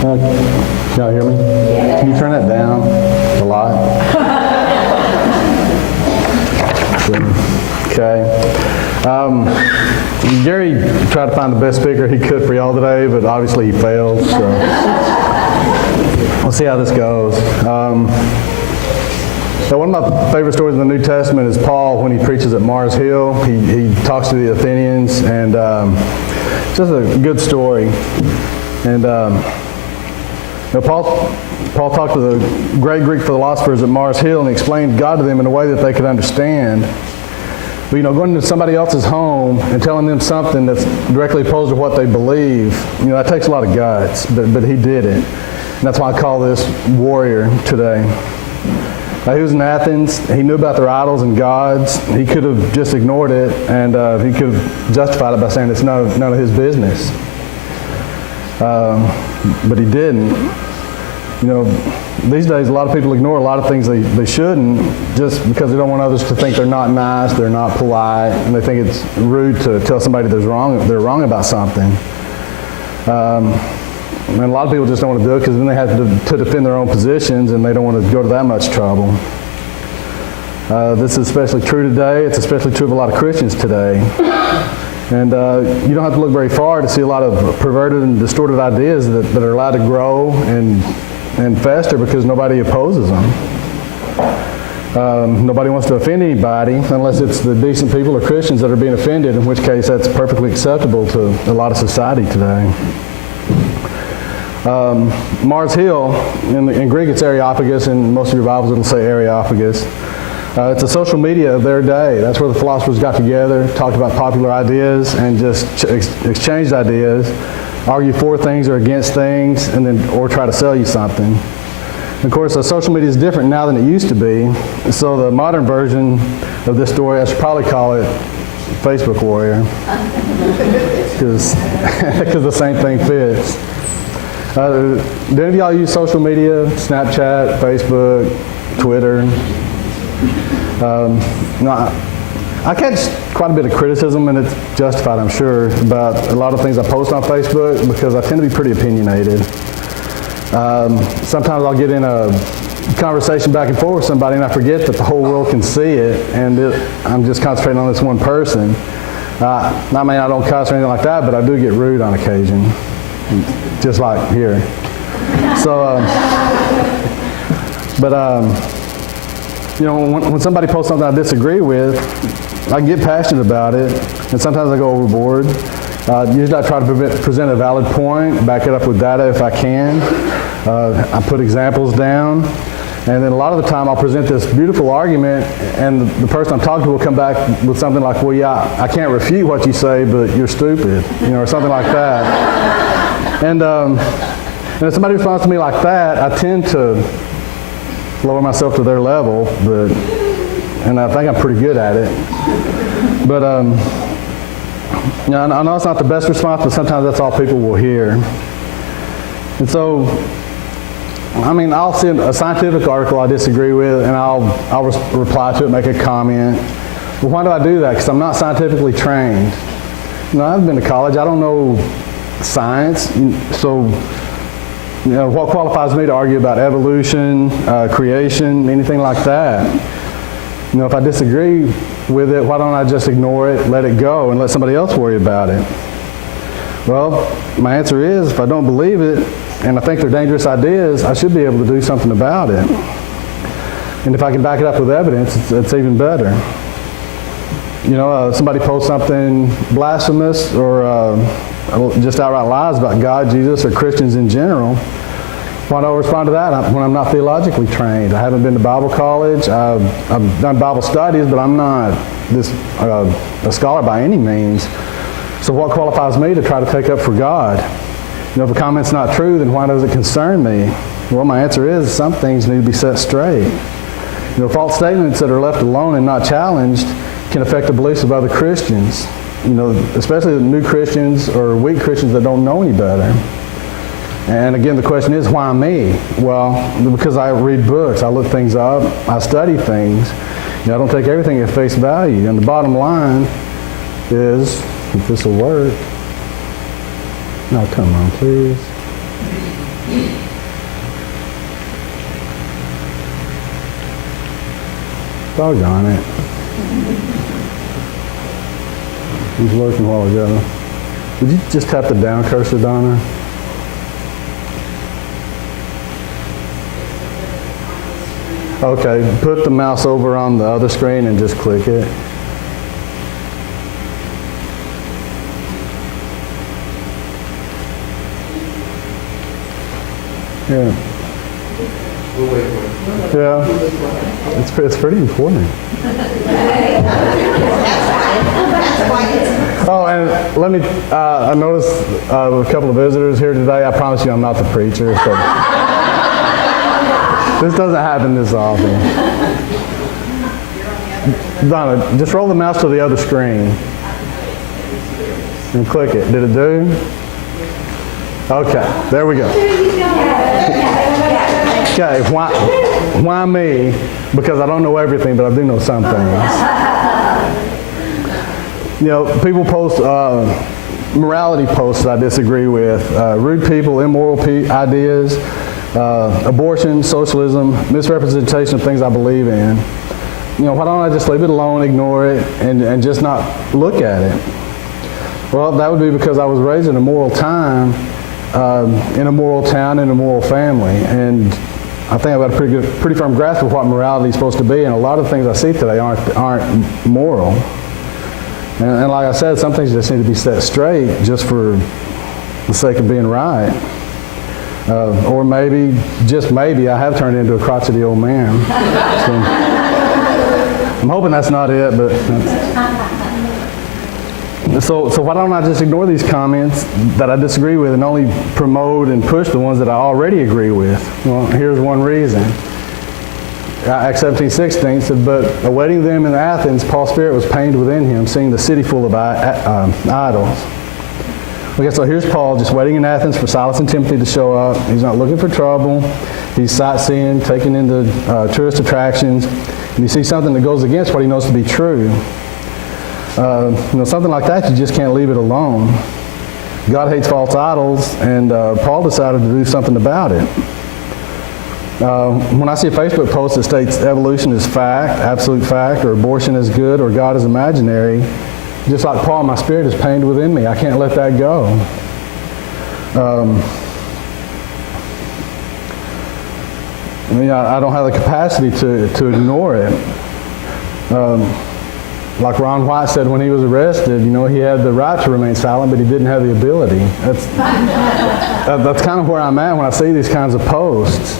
Can y'all hear me? Can you turn that down a lot? Okay. Gary tried to find the best speaker he could for y'all today, but obviously he failed, so we'll see how this goes. So one of my favorite stories in the New Testament is Paul when he preaches at Mars Hill. He talks to the Athenians, and it's just a good story. And Paul talked to the great Greek philosophers at Mars Hill and explained God to them in a way that they could understand. But going to somebody else's home and telling them something that's directly opposed to what they believe, that takes a lot of guts. But he did it, and that's why I call this warrior today. He was in Athens. He knew about their idols and gods. He could have just ignored it, and he could have justified it by saying it's none of his business. But he didn't. These days a lot of people ignore a lot of things they shouldn't just because they don't want others to think they're not nice, they're not polite, and they think it's rude to tell somebody they're wrong about something. And a lot of people just don't want to do it because then they have to defend their own positions and they don't want to go to that much trouble. This is especially true today. It's especially true of a lot of Christians today. And you don't have to look very far to see a lot of perverted and distorted ideas that are allowed to grow and fester because nobody opposes them. Nobody wants to offend anybody unless it's the decent people or Christians that are being offended, in which case that's perfectly acceptable to a lot of society today. Mars Hill, in Greek it's Areopagus, and most of your Bibles it'll say Areopagus. It's a social media of their day. That's where the philosophers got together, talked about popular ideas, and just exchanged ideas, argue for things or against things, or try to sell you something. Of course, social media is different now than it used to be. So the modern version of this story, I should probably call it Facebook Warrior, because the same thing fits. Do any of y'all use social media? Snapchat, Facebook, Twitter? I catch quite a bit of criticism, and it's justified, I'm sure, about a lot of things I post on Facebook because I tend to be pretty opinionated. Sometimes I'll get in a conversation back and forth with somebody and I forget that the whole world can see it, and I'm just concentrating on this one person. I don't cuss or anything like that, but I do get rude on occasion, just like here. So, when somebody posts something I disagree with, I get passionate about it, and sometimes I go overboard. Usually I try to present a valid point, back it up with data if I can. I put examples down, and then a lot of the time I'll present this beautiful argument, and the person I'm talking to will come back with something like, well, yeah, I can't refute what you say, but you're stupid, or something like that. And if somebody responds to me like that, I tend to lower myself to their level, and I think I'm pretty good at it. But I know it's not the best response, but sometimes that's all people will hear. And so, I'll see a scientific article I disagree with, and I'll reply to it, make a comment. But why do I do that? Because I'm not scientifically trained. I haven't been to college. I don't know science, so. What qualifies me to argue about evolution, creation, anything like that? If I disagree with it, why don't I just ignore it, let it go, and let somebody else worry about it? Well, my answer is, if I don't believe it, and I think they're dangerous ideas, I should be able to do something about it. And if I can back it up with evidence, it's even better. Somebody posts something blasphemous or just outright lies about God, Jesus, or Christians in general. Why don't I respond to that when I'm not theologically trained? I haven't been to Bible college. I've done Bible studies, but I'm not a scholar by any means. So what qualifies me to try to take up for God? If a comment's not true, then why does it concern me? Well, my answer is some things need to be set straight. False statements that are left alone and not challenged can affect the beliefs of other Christians. Especially the new Christians or weak Christians that don't know any better. And again, the question is, why me? Well, because I read books, I look things up, I study things. I don't take everything at face value. And the bottom line is, if this will work. No, come on, please. Doggone it. It was working a while ago. Would you just tap the down cursor, Donna? Okay, put the mouse over on the other screen and just click it. Yeah. We'll wait for it. Yeah. It's pretty important. Oh, and let me, I noticed a couple of visitors here today. I promise you I'm not the preacher, so this doesn't happen this often. Donna, just roll the mouse to the other screen and click it. Did it do? Okay, there we go. Okay, why me? Because I don't know everything, but I do know some things. You know, people post morality posts that I disagree with, rude people, immoral ideas, abortion, socialism, misrepresentation of things I believe in. You know, why don't I just leave it alone, ignore it, and just not look at it? Well, that would be because I was raised in a moral time, in a moral town, in a moral family, and I think I've got a pretty firm grasp of what morality is supposed to be, and a lot of things I see today aren't moral. And like I said, some things just need to be set straight just for the sake of being right. Or maybe, just maybe, I have turned into a crotchety old man. So, I'm hoping that's not it, but so why don't I just ignore these comments that I disagree with and only promote and push the ones that I already agree with? Well, here's one reason. Acts 17:16 said, but awaiting them in Athens, Paul's spirit was pained within him, seeing the city full of idols. Okay, so here's Paul just waiting in Athens for Silas and Timothy to show up. He's not looking for trouble. He's sightseeing, taking into tourist attractions, and he sees something that goes against what he knows to be true. You know, something like that, you just can't leave it alone. God hates false idols, and Paul decided to do something about it. When I see a Facebook post that states evolution is fact, absolute fact, or abortion is good, or God is imaginary, just like Paul, my spirit is pained within me. I can't let that go. I don't have the capacity to ignore it. Like Ron White said when he was arrested, you know, he had the right to remain silent, but he didn't have the ability. That's kind of where I'm at when I see these kinds of posts.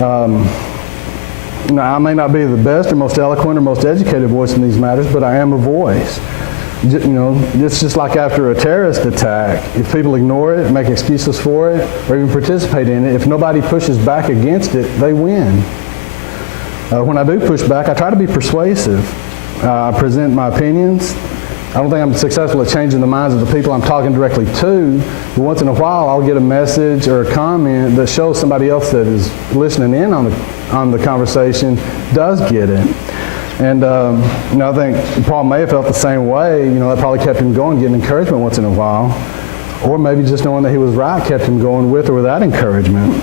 You know, I may not be the best or most eloquent or most educated voice in these matters, but I am a voice. You know, it's just like after a terrorist attack. If people ignore it, make excuses for it, or even participate in it, if nobody pushes back against it, they win. When I do push back, I try to be persuasive. I present my opinions. I don't think I'm successful at changing the minds of the people I'm talking directly to, but once in a while I'll get a message or a comment that shows somebody else that is listening in on the conversation does get it. And you know, I think Paul may have felt the same way. You know, that probably kept him going, getting encouragement once in a while. Or maybe just knowing that he was right kept him going with or without encouragement.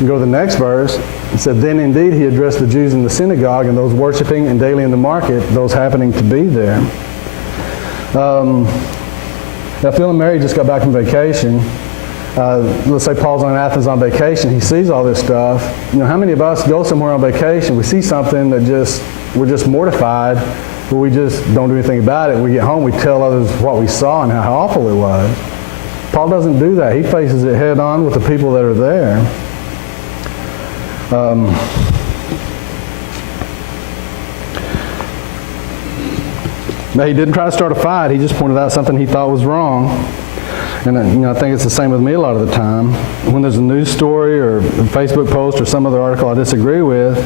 You go to the next verse. It said, then indeed he addressed the Jews in the synagogue and those worshiping and daily in the market, those happening to be there. Now Phil and Mary just got back from vacation. Let's say Paul's in Athens on vacation. He sees all this stuff. You know, how many of us go somewhere on vacation, we see something that we're just mortified, but we just don't do anything about it. We get home, we tell others what we saw and how awful it was. Paul doesn't do that. He faces it head on with the people that are there. But he didn't try to start a fight. He just pointed out something he thought was wrong. And you know, I think it's the same with me a lot of the time. When there's a news story or a Facebook post or some other article I disagree with,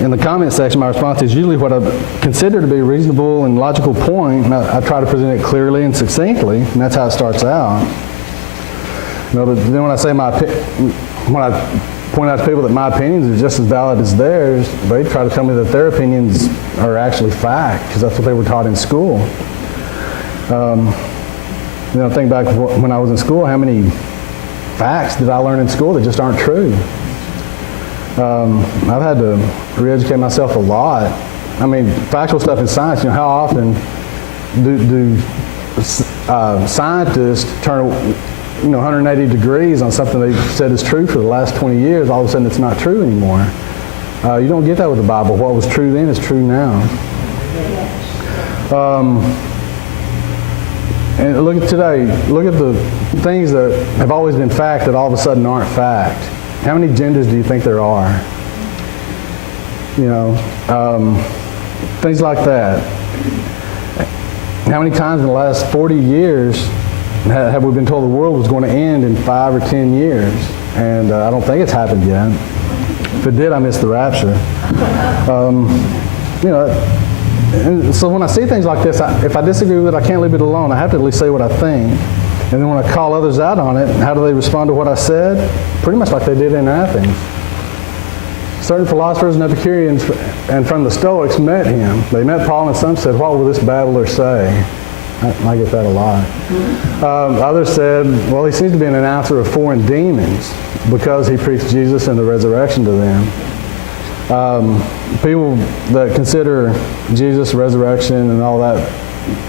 in the comment section, my response is usually what I consider to be a reasonable and logical point, and I try to present it clearly and succinctly, and that's how it starts out. You know, but then when I say when I point out to people that my opinions are just as valid as theirs, they try to tell me that their opinions are actually fact, because that's what they were taught in school. think back when I was in school, how many facts did I learn in school that just aren't true? I've had to re-educate myself a lot. I mean, factual stuff in science, how often do scientists turn 180 degrees on something they said is true for the last 20 years, all of a sudden it's not true anymore. You don't get that with the Bible. What was true then is true now. And look at today, look at the things that have always been fact that all of a sudden aren't fact. How many genders do you think there are? Things like that. How many times in the last 40 years have we been told the world was going to end in 5 or 10 years? And I don't think it's happened yet. If it did, I missed the rapture. And so when I see things like this, if I disagree with it, I can't leave it alone. I have to at least say what I think. And then when I call others out on it, how do they respond to what I said? Pretty much like they did in Athens. Certain philosophers and Epicureans and from the Stoics met him. They met Paul, and some said, "What will this babbler say?" I get that a lot. Others said, "Well, he seems to be an announcer of foreign demons because he preached Jesus and the resurrection to them." People that consider Jesus, resurrection, and all that,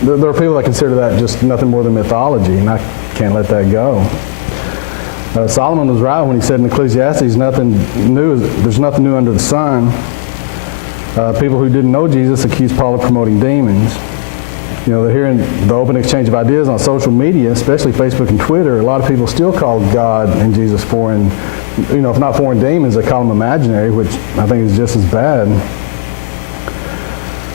there are people that consider that just nothing more than mythology, and I can't let that go. Solomon was right when he said in Ecclesiastes, there's nothing new under the sun. People who didn't know Jesus accused Paul of promoting demons. They're hearing the open exchange of ideas on social media, especially Facebook and Twitter. A lot of people still call God and Jesus foreign, if not foreign demons, they call them imaginary, which I think is just as bad.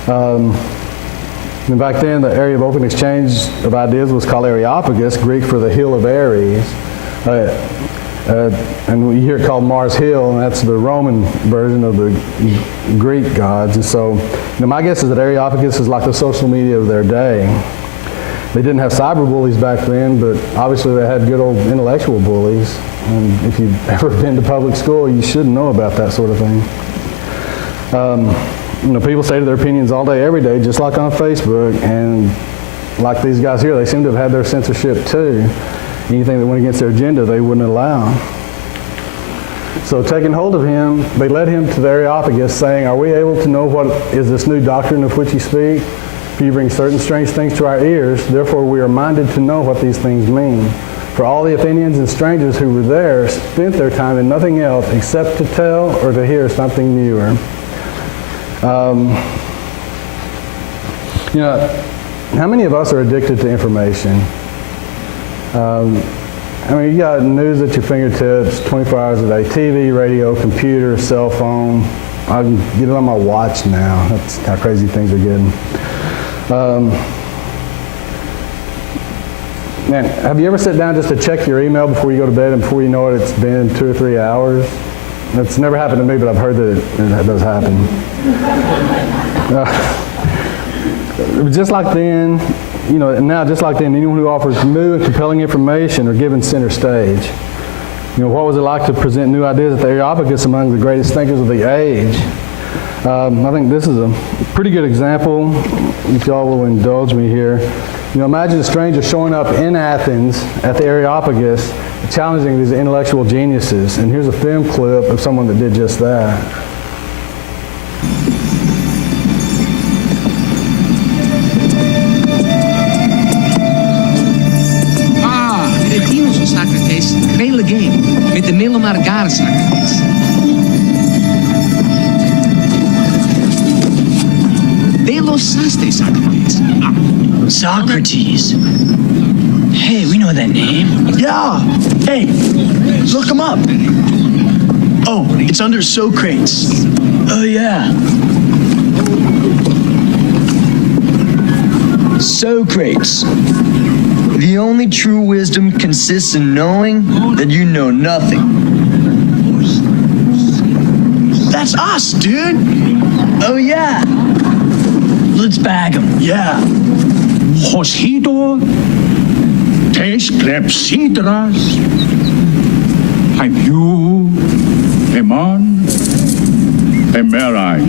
And back then, the area of open exchange of ideas was called Areopagus, Greek for the hill of Ares. And we hear it called Mars Hill, and that's the Roman version of the Greek gods. And so, my guess is that Areopagus is like the social media of their day. They didn't have cyber bullies back then, but obviously they had good old intellectual bullies. And if you've ever been to public school, you should know about that sort of thing. People say their opinions all day, every day, just like on Facebook. And like these guys here, they seem to have had their censorship too. Anything that went against their agenda, they wouldn't allow. So taking hold of him, they led him to the Areopagus, saying, "Are we able to know what is this new doctrine of which you speak? For you bring certain strange things to our ears. Therefore we are minded to know what these things mean. For all the Athenians and strangers who were there spent their time in nothing else except to tell or to hear something newer." How many of us are addicted to information? You got news at your fingertips 24 hours a day. TV, radio, computer, cell phone. I can get it on my watch now. That's how crazy things are getting. Man, have you ever sat down just to check your email before you go to bed, and before you know it, it's been 2 or 3 hours? That's never happened to me, but I've heard that it does happen. Just like then, now just like then, anyone who offers new and compelling information are given center stage. What was it like to present new ideas at the Areopagus among the greatest thinkers of the age? I think this is a pretty good example, if y'all will indulge me here. Imagine a stranger showing up in Athens at the Areopagus, challenging these intellectual geniuses. And here's a film clip of someone that did just that. Met de middelbare Socrates. Velosaste Socrates. Socrates. Hey, we know that name. Yeah. Hey, look him up. Oh, it's under Socrates. Oh, yeah. Socrates. The only true wisdom consists in knowing that you know nothing. That's us, dude. Oh, yeah. Let's bag him. Yeah. Hoshido, tes klepsidras, Hymu, Emon, Emerai.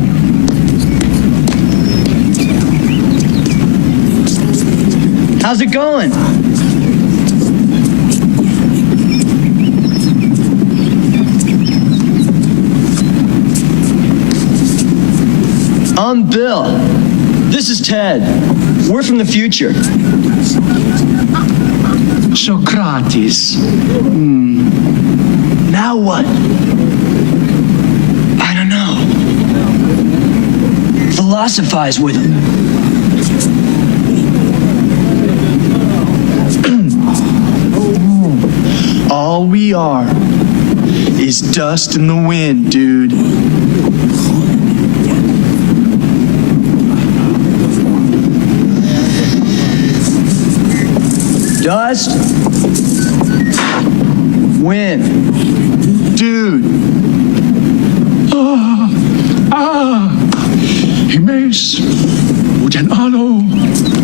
How's it going? I'm Bill. This is Ted. We're from the future. Socrates. Now what? I don't know. Philosophize with him. All we are is dust in the wind, dude. Dust. Wind. Dude. Himes uten alo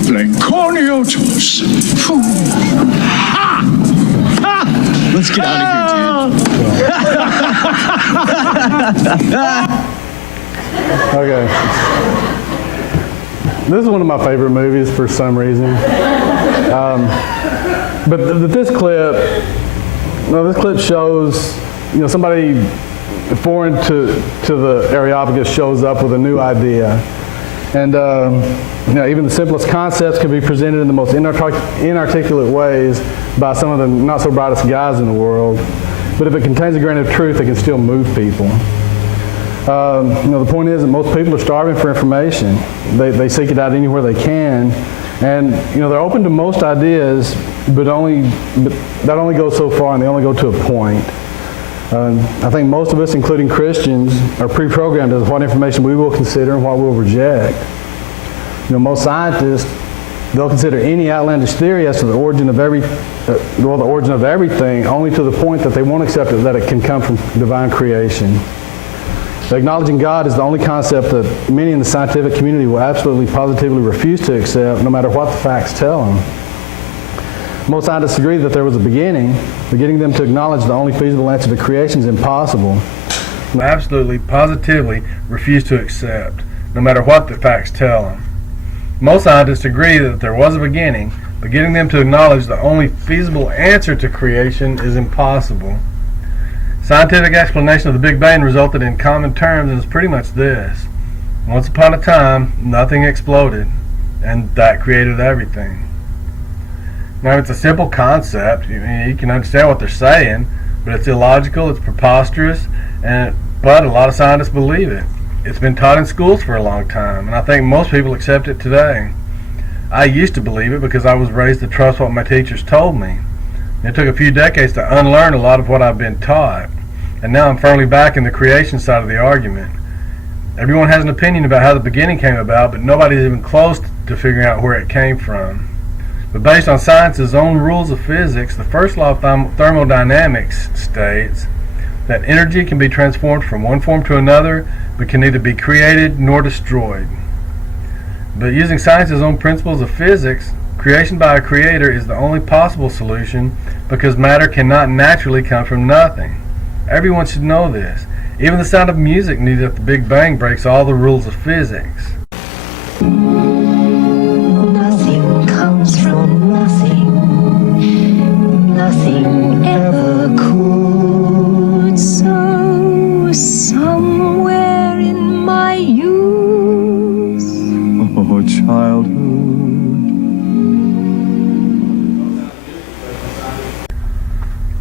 Blanconiotus. Let's get out of here, dude. Okay. This is one of my favorite movies for some reason. But this clip shows, somebody foreign to the Areopagus shows up with a new idea. And even the simplest concepts can be presented in the most inarticulate ways by some of the not so brightest guys in the world. But if it contains a grain of truth, it can still move people. The point is that most people are starving for information. They seek it out anywhere they can. And they're open to most ideas, but that only goes so far, and they only go to a point. I think most of us, including Christians, are pre-programmed as what information we will consider and what we'll reject. Most scientists, they'll consider any outlandish theory as to the origin of everything, only to the point that they won't accept it, that it can come from divine creation. Acknowledging God is the only concept that many in the scientific community will absolutely positively refuse to accept, no matter what the facts tell them. Most scientists agree that there was a beginning, but getting them to acknowledge the only feasible answer to creation is impossible. They absolutely, positively refuse to accept, no matter what the facts tell them. Most scientists agree that there was a beginning, but getting them to acknowledge the only feasible answer to creation is impossible. Scientific explanation of the Big Bang resulted in common terms and is pretty much this. Once upon a time, nothing exploded, and that created everything. Now, it's a simple concept. You can understand what they're saying, but it's illogical, it's preposterous, but a lot of scientists believe it. It's been taught in schools for a long time, and I think most people accept it today. I used to believe it because I was raised to trust what my teachers told me. It took a few decades to unlearn a lot of what I've been taught, and now I'm firmly back in the creation side of the argument. Everyone has an opinion about how the beginning came about, but nobody's even close to figuring out where it came from. But based on science's own rules of physics, the first law of thermodynamics states that energy can be transformed from one form to another, but can neither be created nor destroyed. But using science's own principles of physics, creation by a creator is the only possible solution, because matter cannot naturally come from nothing. Everyone should know this. Even the sound of music needed at the Big Bang breaks all the rules of physics. Nothing comes from nothing. Nothing ever could. So somewhere in my youth. Oh, childhood.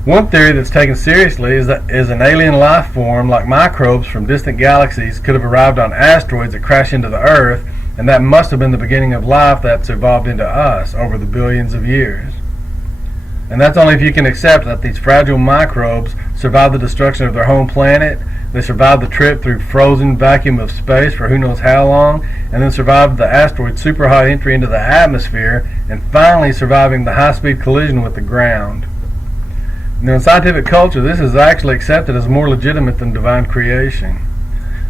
One theory that's taken seriously is that an alien life form like microbes from distant galaxies could have arrived on asteroids that crash into the Earth, and that must have been the beginning of life that's evolved into us over the billions of years. And that's only if you can accept that these fragile microbes survived the destruction of their home planet, they survived the trip through frozen vacuum of space for who knows how long, and then survived the asteroid's super high entry into the atmosphere, and finally surviving the high-speed collision with the ground. Now, in scientific culture, this is actually accepted as more legitimate than divine creation.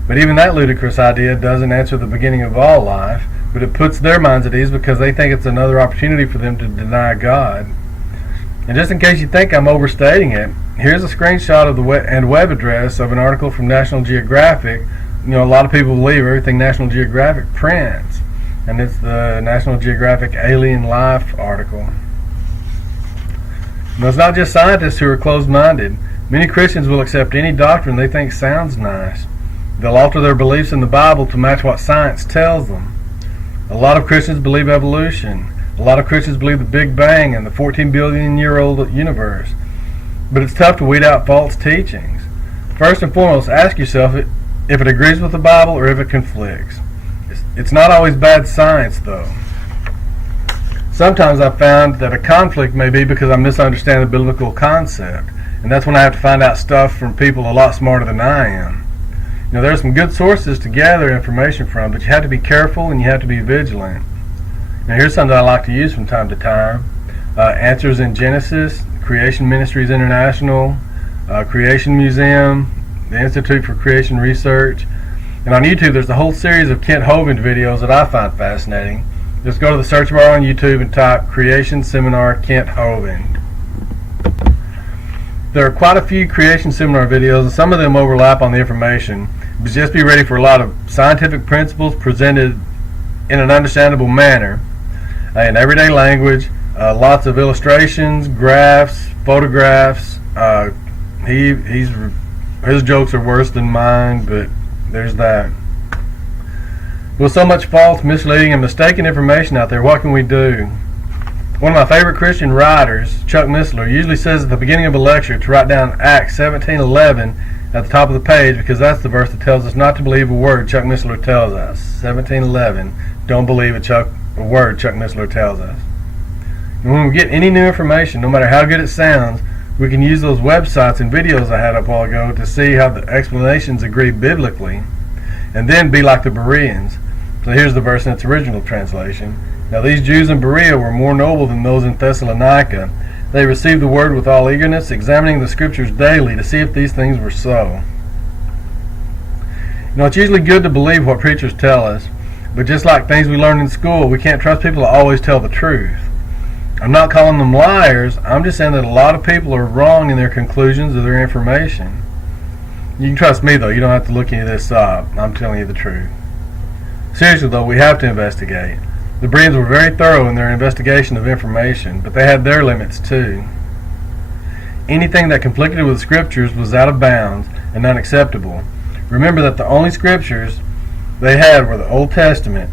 But even that ludicrous idea doesn't answer the beginning of all life, but it puts their minds at ease because they think it's another opportunity for them to deny God. And just in case you think I'm overstating it, here's a screenshot of the web address of an article from National Geographic. A lot of people believe everything National Geographic prints, and it's the National Geographic Alien Life article. Now, it's not just scientists who are closed-minded. Many Christians will accept any doctrine they think sounds nice. They'll alter their beliefs in the Bible to match what science tells them. A lot of Christians believe evolution. A lot of Christians believe the Big Bang and the 14 billion year old universe. But it's tough to weed out false teachings. First and foremost, ask yourself if it agrees with the Bible or if it conflicts. It's not always bad science, though. Sometimes I've found that a conflict may be because I misunderstand the biblical concept, and that's when I have to find out stuff from people a lot smarter than I am. You know, there are some good sources to gather information from, but you have to be careful and you have to be vigilant. Now, here's something I like to use from time to time. Answers in Genesis, Creation Ministries International, Creation Museum, the Institute for Creation Research. And on YouTube, there's a whole series of Kent Hovind videos that I find fascinating. Just go to the search bar on YouTube and type Creation Seminar Kent Hovind. There are quite a few creation seminar videos, and some of them overlap on the information. But just be ready for a lot of scientific principles presented in an understandable manner, in everyday language, lots of illustrations, graphs, photographs. His jokes are worse than mine, but there's that. With so much false, misleading, and mistaken information out there, what can we do? One of my favorite Christian writers, Chuck Missler, usually says at the beginning of a lecture to write down Acts 17:11 at the top of the page, because that's the verse that tells us not to believe a word Chuck Missler tells us. 17:11. Don't believe a word Chuck Missler tells us. And when we get any new information, no matter how good it sounds, we can use those websites and videos I had up a while ago to see how the explanations agree biblically, and then be like the Bereans. So here's the verse in its original translation. Now these Jews in Berea were more noble than those in Thessalonica. They received the word with all eagerness, examining the scriptures daily to see if these things were so. You know, it's usually good to believe what preachers tell us, but just like things we learn in school, we can't trust people to always tell the truth. I'm not calling them liars, I'm just saying that a lot of people are wrong in their conclusions of their information. You can trust me though, you don't have to look any of this up. I'm telling you the truth. Seriously though, we have to investigate. The Bereans were very thorough in their investigation of information, but they had their limits too. Anything that conflicted with the scriptures was out of bounds and unacceptable. Remember that the only scriptures they had were the Old Testament.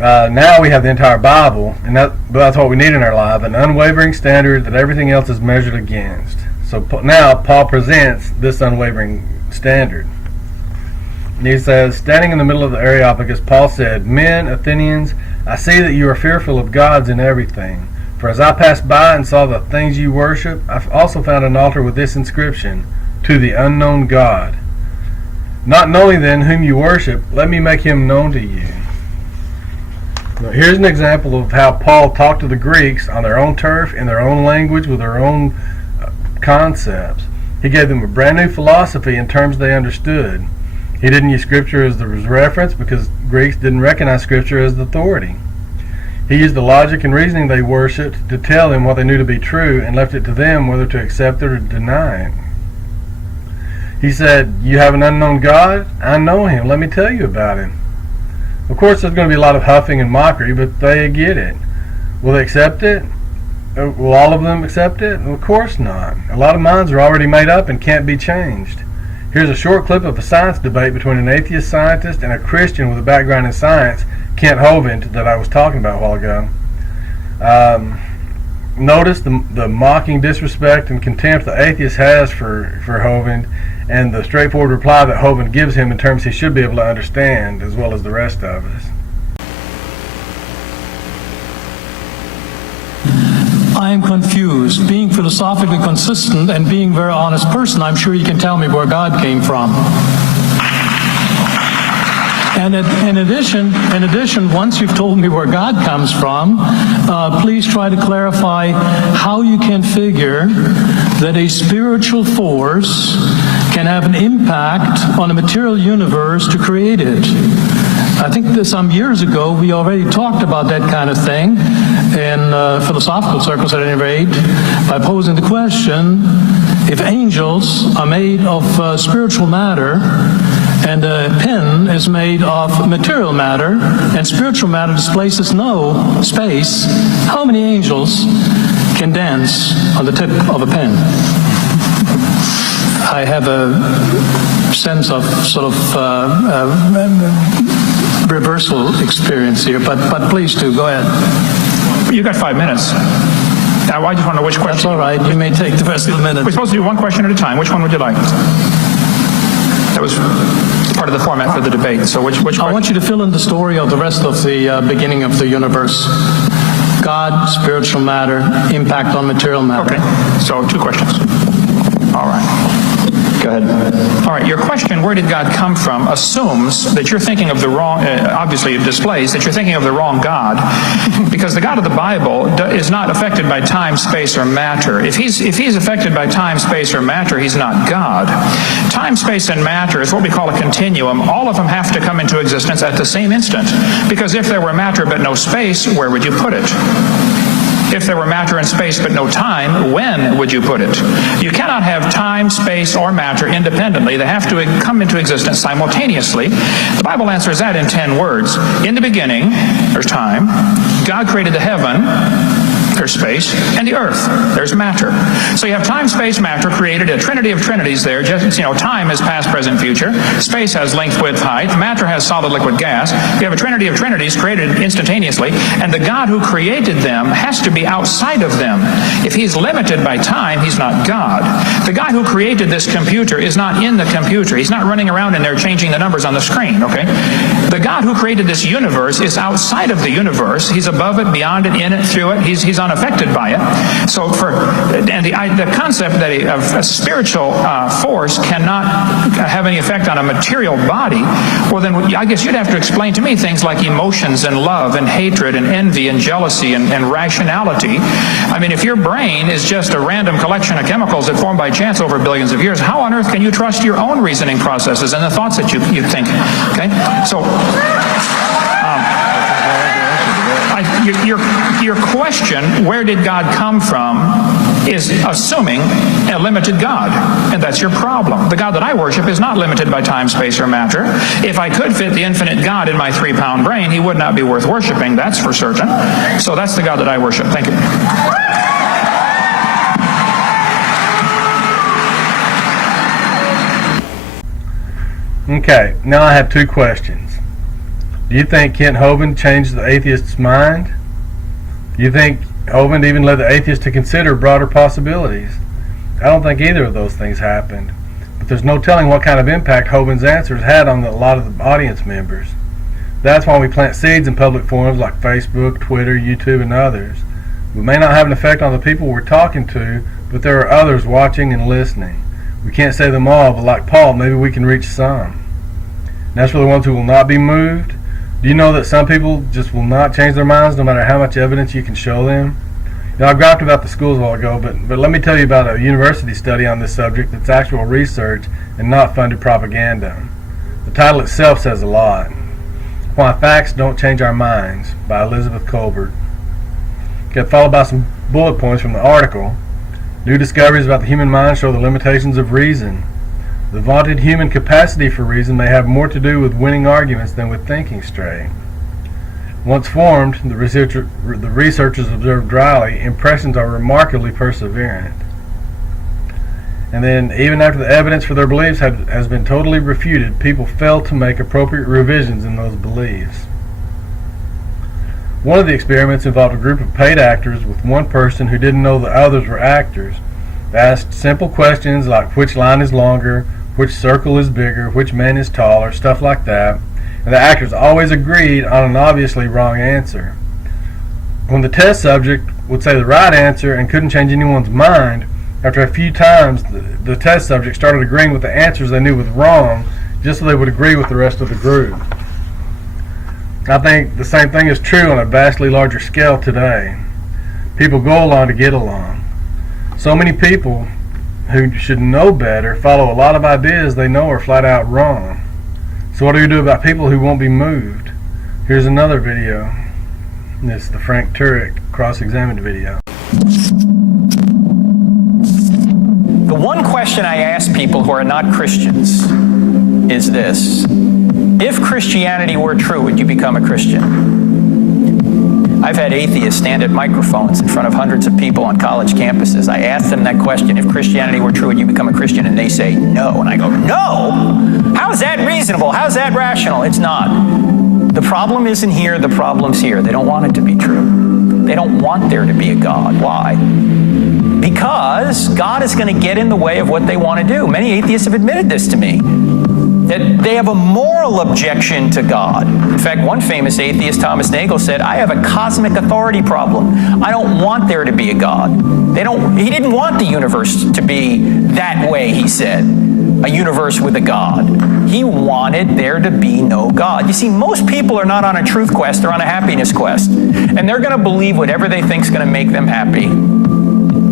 Now we have the entire Bible, and that's what we need in our life, an unwavering standard that everything else is measured against. So now Paul presents this unwavering standard. And he says, standing in the middle of the Areopagus, Paul said, "Men, Athenians, I see that you are fearful of gods in everything. For as I passed by and saw the things you worship, I also found an altar with this inscription, to the unknown God. Not knowing then whom you worship, let me make him known to you." Now, here's an example of how Paul talked to the Greeks on their own turf, in their own language, with their own concepts. He gave them a brand new philosophy in terms they understood. He didn't use Scripture as the reference because Greeks didn't recognize Scripture as the authority. He used the logic and reasoning they worshipped to tell them what they knew to be true and left it to them whether to accept it or deny it. He said, "You have an unknown God? I know him. Let me tell you about him." Of course, there's going to be a lot of huffing and mockery, but they get it. Will they accept it? Will all of them accept it? Of course not. A lot of minds are already made up and can't be changed. Here's a short clip of a science debate between an atheist scientist and a Christian with a background in science, Kent Hovind, that I was talking about a while ago. Notice the mocking disrespect and contempt the atheist has for Hovind, and the straightforward reply that Hovind gives him in terms he should be able to understand, as well as the rest of us. I am confused. Being philosophically consistent and being a very honest person, I'm sure you can tell me where God came from. And in addition, once you've told me where God comes from, please try to clarify how you can figure that a spiritual force can have an impact on a material universe to create it. I think that some years ago we already talked about that kind of thing in philosophical circles at any rate, by posing the question, if angels are made of spiritual matter and a pen is made of material matter and spiritual matter displaces no space, how many angels can dance on the tip of a pen? I have a sense of sort of reversal experience here, but please do, go ahead. You got 5 minutes. Now, I just want to know which question. That's all right, you may take the rest of the minute. We're supposed to do one question at a time. Which one would you like? That was part of the format for the debate. So which I want you to fill in the story of the rest of the beginning of the universe. God, spiritual matter, impact on material matter. Okay, so 2 questions. All right. Go ahead. All right, your question, where did God come from, assumes that you're thinking of the wrong, obviously it displays that you're thinking of the wrong God, because the God of the Bible is not affected by time, space, or matter. If he's affected by time, space, or matter, he's not God. Time, space, and matter is what we call a continuum. All of them have to come into existence at the same instant, because if there were matter but no space, where would you put it? If there were matter and space but no time, when would you put it? You cannot have time, space, or matter independently. They have to come into existence simultaneously. The Bible answers that in 10 words. In the beginning, there's time. God created the heaven. There's space, and the earth. There's matter. So you have time, space, matter created, a trinity of trinities there. Just, time is past, present, future. Space has length, width, height. Matter has solid, liquid, gas. You have a trinity of trinities created instantaneously, and the God who created them has to be outside of them. If he's limited by time, he's not God. The guy who created this computer is not in the computer. He's not running around in there changing the numbers on the screen, okay? The God who created this universe is outside of the universe. He's above it, beyond it, in it, through it. He's unaffected by it. So the concept that a spiritual force cannot have any effect on a material body, well then I guess you'd have to explain to me things like emotions and love and hatred and envy and jealousy and rationality. I mean, if your brain is just a random collection of chemicals that formed by chance over billions of years, how on earth can you trust your own reasoning processes and the thoughts that you think? Okay, so your question, where did God come from, is assuming a limited God, and that's your problem. The God that I worship is not limited by time, space, or matter. If I could fit the infinite God in my 3-pound brain, he would not be worth worshiping, that's for certain. So that's the God that I worship. Thank you. Okay, now I have 2 questions. Do you think Kent Hovind changed the atheist's mind? Do you think Hovind even led the atheist to consider broader possibilities? I don't think either of those things happened. But there's no telling what kind of impact Hovind's answers had on a lot of the audience members. That's why we plant seeds in public forums like Facebook, Twitter, YouTube, and others. We may not have an effect on the people we're talking to, but there are others watching and listening. We can't say them all, but like Paul, maybe we can reach some. And as for the ones who will not be moved, do you know that some people just will not change their minds no matter how much evidence you can show them? I griped about the schools a while ago, but let me tell you about a university study on this subject that's actual research and not funded propaganda. The title itself says a lot. Why Facts Don't Change Our Minds by Elizabeth Colbert. Okay, followed by some bullet points from the article. New discoveries about the human mind show the limitations of reason. The vaunted human capacity for reason may have more to do with winning arguments than with thinking straight. Once formed, the researchers observed dryly, impressions are remarkably perseverant. And then, even after the evidence for their beliefs has been totally refuted, people fail to make appropriate revisions in those beliefs. One of the experiments involved a group of paid actors with one person who didn't know the others were actors. They asked simple questions like which line is longer, which circle is bigger, which man is taller, stuff like that, and the actors always agreed on an obviously wrong answer. When the test subject would say the right answer and couldn't change anyone's mind, after a few times the test subject started agreeing with the answers they knew was wrong, just so they would agree with the rest of the group. I think the same thing is true on a vastly larger scale today. People go along to get along. So many people who should know better follow a lot of ideas they know are flat out wrong. So what do we do about people who won't be moved? Here's another video. It's the Frank Turek cross-examined video. The one question I ask people who are not Christians is this: if Christianity were true, would you become a Christian? I've had atheists stand at microphones in front of hundreds of people on college campuses. I ask them that question, if Christianity were true, would you become a Christian? And they say no. And I go, no? How's that reasonable? How's that rational? It's not. The problem isn't here, the problem's here. They don't want it to be true. They don't want there to be a God. Why? Because God is going to get in the way of what they want to do. Many atheists have admitted this to me, that they have a moral objection to God. In fact, one famous atheist, Thomas Nagel, said, I have a cosmic authority problem. I don't want there to be a God. He didn't want the universe to be that way, he said, a universe with a God. He wanted there to be no God. You see, most people are not on a truth quest, they're on a happiness quest. And they're going to believe whatever they think is going to make them happy.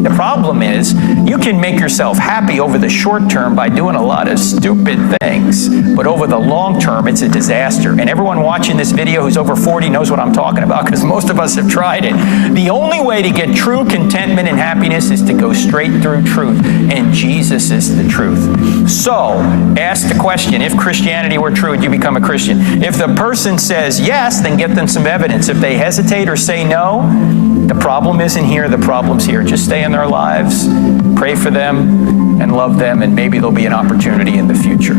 The problem is, you can make yourself happy over the short term by doing a lot of stupid things, but over the long term, it's a disaster. And everyone watching this video who's over 40 knows what I'm talking about, because most of us have tried it. The only way to get true contentment and happiness is to go straight through truth, and Jesus is the truth. So, ask the question, if Christianity were true, would you become a Christian? If the person says yes, then get them some evidence. If they hesitate or say no, the problem isn't here, the problem's here. Just stay in their lives, pray for them, and love them, and maybe there'll be an opportunity in the future.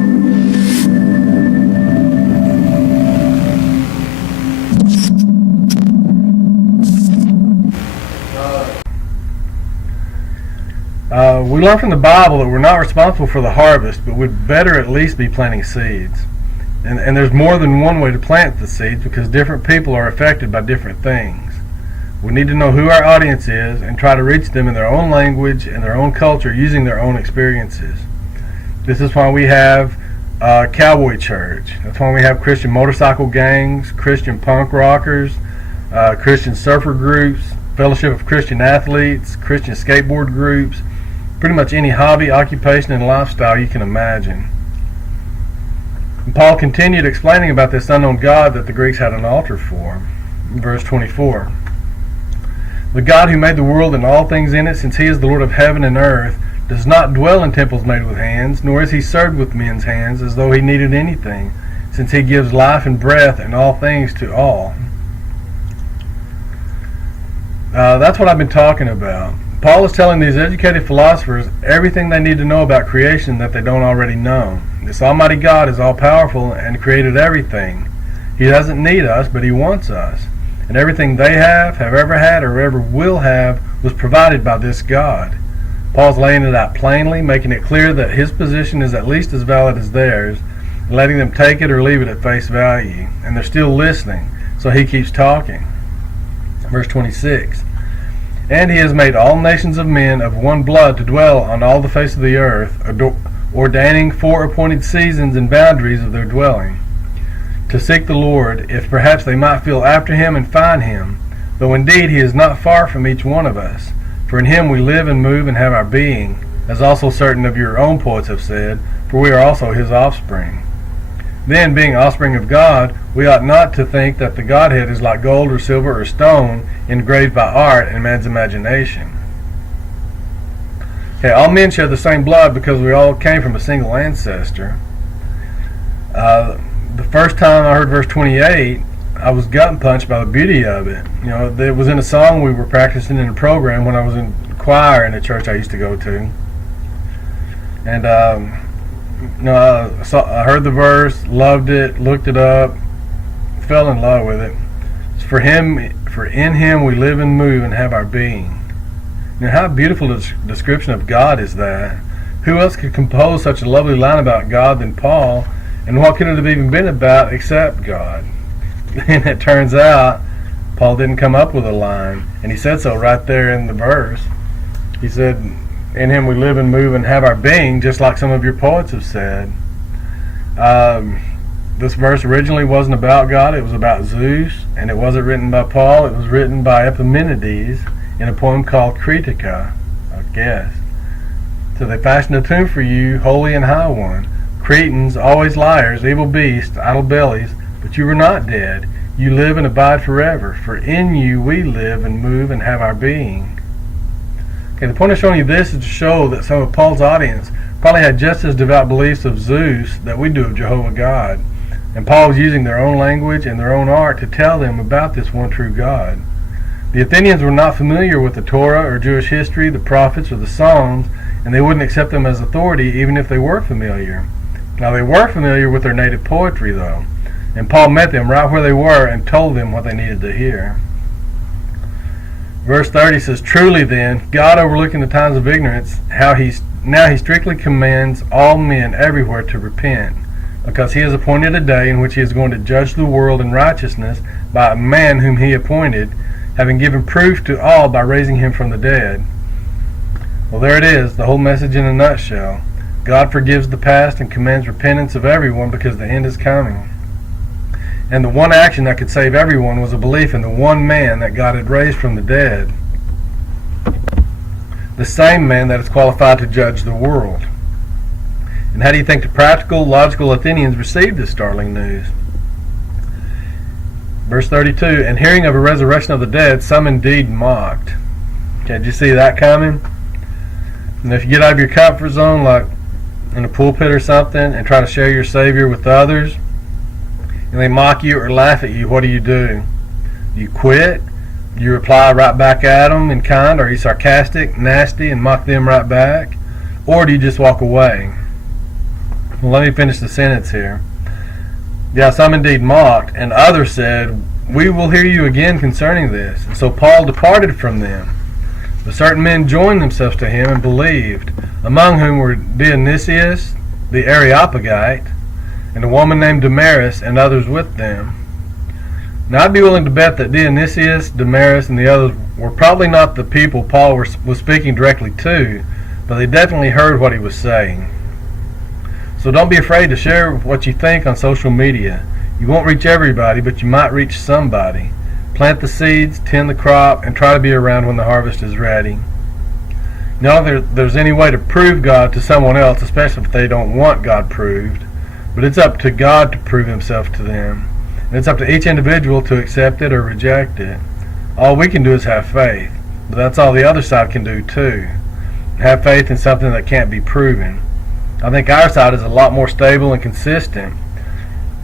We learn from the Bible that we're not responsible for the harvest, but we'd better at least be planting seeds. And there's more than one way to plant the seeds, because different people are affected by different things. We need to know who our audience is and try to reach them in their own language and their own culture using their own experiences. This is why we have Cowboy Church. That's why we have Christian motorcycle gangs, Christian punk rockers, Christian surfer groups, Fellowship of Christian Athletes, Christian skateboard groups, pretty much any hobby, occupation, and lifestyle you can imagine. And Paul continued explaining about this unknown God that the Greeks had an altar for. In verse 24. The God who made the world and all things in it, since he is the Lord of heaven and earth, does not dwell in temples made with hands, nor is he served with men's hands as though he needed anything, since he gives life and breath and all things to all. That's what I've been talking about. Paul is telling these educated philosophers everything they need to know about creation that they don't already know. This Almighty God is all-powerful and created everything. He doesn't need us, but he wants us. And everything they have ever had, or ever will have, was provided by this God. Paul's laying it out plainly, making it clear that his position is at least as valid as theirs, and letting them take it or leave it at face value. And they're still listening, so he keeps talking. Verse 26. And he has made all nations of men of one blood to dwell on all the face of the earth, ordaining foreappointed seasons and boundaries of their dwelling, to seek the Lord, if perhaps they might feel after him and find him, though indeed he is not far from each one of us. For in him we live and move and have our being, as also certain of your own poets have said, for we are also his offspring. Then, being offspring of God, we ought not to think that the Godhead is like gold or silver or stone, engraved by art and man's imagination. Okay, all men share the same blood because we all came from a single ancestor. The first time I heard verse 28, I was gut punched by the beauty of it. You know, it was in a song we were practicing in a program when I was in choir in a church I used to go to. And I heard the verse, loved it, looked it up, fell in love with it. For in him we live and move and have our being. Now, how beautiful a description of God is that? Who else could compose such a lovely line about God than Paul? And what could it have even been about except God? And it turns out Paul didn't come up with a line, and he said so right there in the verse. He said, in him we live and move and have our being, just like some of your poets have said. This verse originally wasn't about God, it was about Zeus, and it wasn't written by Paul, it was written by Epimenides in a poem called Critica, I guess. So they fashioned a tomb for you, holy and high one. Cretans, always liars, evil beasts, idle bellies, but you were not dead. You live and abide forever, for in you we live and move and have our being. Okay, the point of showing you this is to show that some of Paul's audience probably had just as devout beliefs of Zeus that we do of Jehovah God. And Paul was using their own language and their own art to tell them about this one true God. The Athenians were not familiar with the Torah or Jewish history, the prophets, or the Psalms, and they wouldn't accept them as authority even if they were familiar. Now they were familiar with their native poetry though, and Paul met them right where they were and told them what they needed to hear. Verse 30 says, "Truly then, God overlooking the times of ignorance, now he strictly commands all men everywhere to repent, because he has appointed a day in which he is going to judge the world in righteousness by a man whom he appointed, having given proof to all by raising him from the dead." Well, there it is, the whole message in a nutshell. God forgives the past and commands repentance of everyone because the end is coming. And the one action that could save everyone was a belief in the one man that God had raised from the dead. The same man that is qualified to judge the world. And how do you think the practical, logical Athenians received this startling news? Verse 32, "And hearing of a resurrection of the dead, some indeed mocked." Okay, did you see that coming? And if you get out of your comfort zone, like in a pulpit or something, and try to share your Savior with others, and they mock you or laugh at you, what do? Do you quit? Do you reply right back at them in kind? Are you sarcastic, nasty, and mock them right back? Or do you just walk away? Well, let me finish the sentence here. "Yeah, some indeed mocked, and others said, 'We will hear you again concerning this.' And so Paul departed from them. But certain men joined themselves to him and believed, among whom were Dionysius the Areopagite, and a woman named Damaris, and others with them." Now I'd be willing to bet that Dionysius, Damaris, and the others were probably not the people Paul was speaking directly to, but they definitely heard what he was saying. So don't be afraid to share what you think on social media. You won't reach everybody, but you might reach somebody. Plant the seeds, tend the crop, and try to be around when the harvest is ready. Not that there's any way to prove God to someone else, especially if they don't want God proved, but it's up to God to prove himself to them. And it's up to each individual to accept it or reject it. All we can do is have faith, but that's all the other side can do too. Have faith in something that can't be proven. I think our side is a lot more stable and consistent.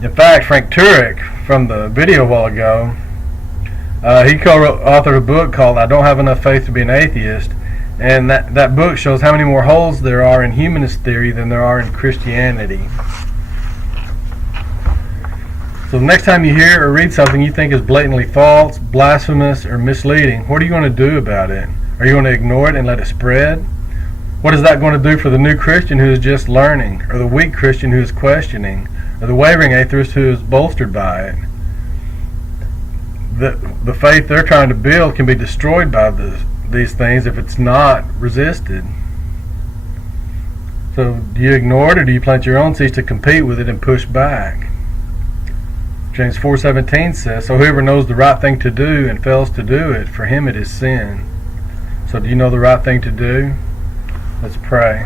In fact, Frank Turek, from the video a while ago, he co-authored a book called "I Don't Have Enough Faith to Be an Atheist," and that book shows how many more holes there are in humanist theory than there are in Christianity. So the next time you hear or read something you think is blatantly false, blasphemous, or misleading, what are you going to do about it? Are you going to ignore it and let it spread? What is that going to do for the new Christian who is just learning, or the weak Christian who is questioning, or the wavering atheist who is bolstered by it? The faith they're trying to build can be destroyed by these things if it's not resisted. So do you ignore it, or do you plant your own seeds to compete with it and push back? James 4:17 says, "So whoever knows the right thing to do and fails to do it, for him it is sin." So do you know the right thing to do? Let's pray.